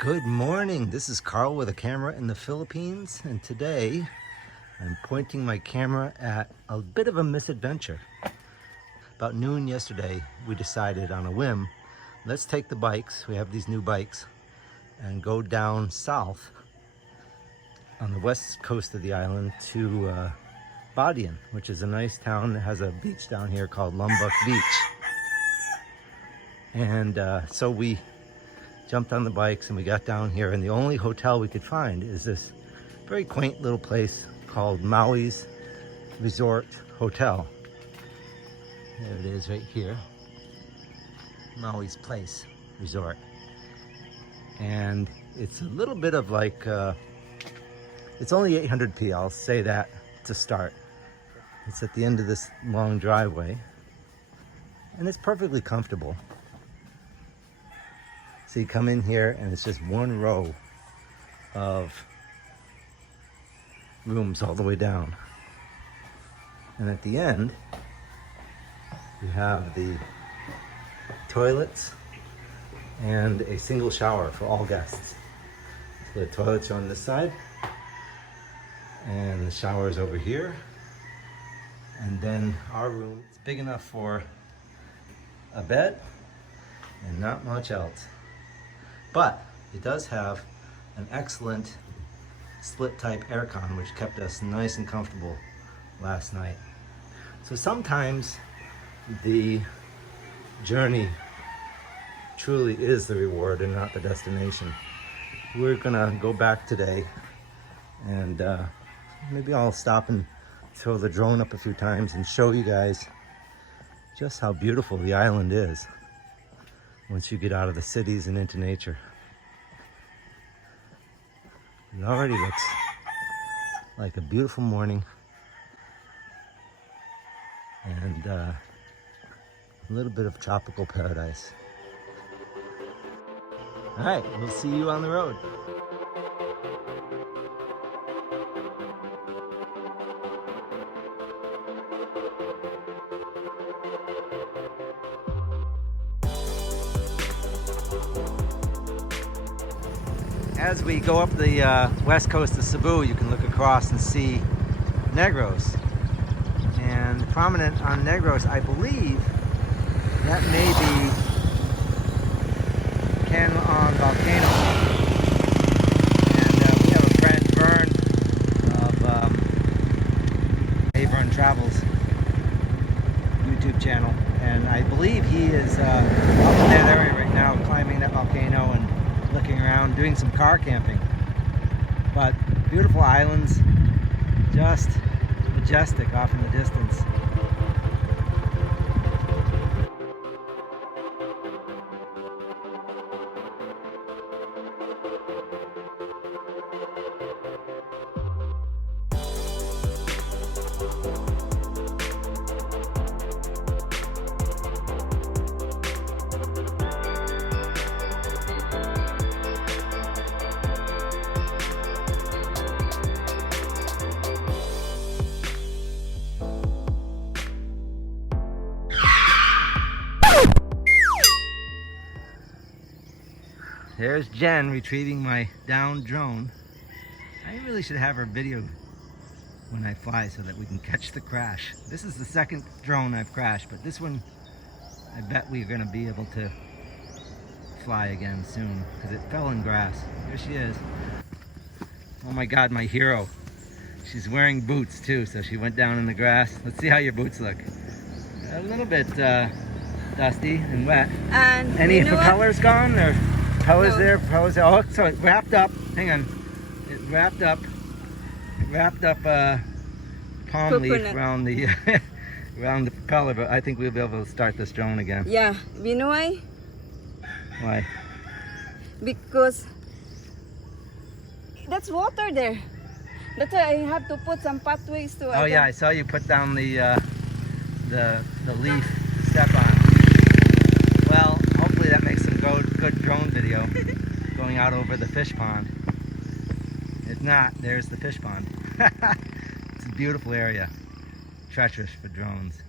Good morning. This is Carl with a camera in the Philippines, and today I'm pointing my camera at a bit of a misadventure. About noon yesterday, we decided on a whim, let's take the bikes, we have these new bikes, and go down south on the west coast of the island to Badian, which is a nice town that has a beach down here called Lombok Beach. And so we jumped on the bikes and we got down here, and the only hotel we could find is this very quaint little place called Maui's Resort Hotel. There it is right here, Maui's Place Resort. And it's a little bit of like, it's only 800 p, I'll say that to start. It's at the end of this long driveway, and it's perfectly comfortable. So you come in here and it's just one row of rooms all the way down. And at the end, you have the toilets and a single shower for all guests. So the toilets are on this side and the shower is over here. And then our room is big enough for a bed and not much else. But it does have an excellent split type aircon, which kept us nice and comfortable last night. So sometimes the journey truly is the reward and not the destination. We're gonna go back today, and maybe I'll stop and throw the drone up a few times and show you guys just how beautiful the island is once you get out of the cities and into nature. It already looks like a beautiful morning, and a little bit of tropical paradise. All right, we'll see you on the road. As we go up the west coast of Cebu, you can look across and see Negros. And prominent on Negros, I believe, that may be Canlaon volcano. And we have a friend, Vern, of Vern Travels YouTube channel. And I believe he is up in that area right now, climbing that volcano and looking around, doing some car camping. But beautiful islands, just majestic off in the distance. There's Jen retrieving my downed drone. I really should have her video when I fly so that we can catch the crash. This is the second drone I've crashed, but this one, I bet we're gonna be able to fly again soon because it fell in grass. There she is. Oh my God, my hero. She's wearing boots too, so she went down in the grass. Let's see how your boots look. A little bit dusty and wet. And any propellers gone? Or propellers no. There, propellers there. Oh, so it wrapped up. Hang on. It wrapped up palm leaf around the around the propeller, but I think we'll be able to start this drone again. Yeah, you know why? Why? Because that's water there. That's why I have to put some pathways to. Oh yeah, I saw you put down the leaf to step on. Well, hopefully that makes some good drone video going out over the fish pond. If not, there's the fish pond. It's a beautiful area. Treacherous for drones.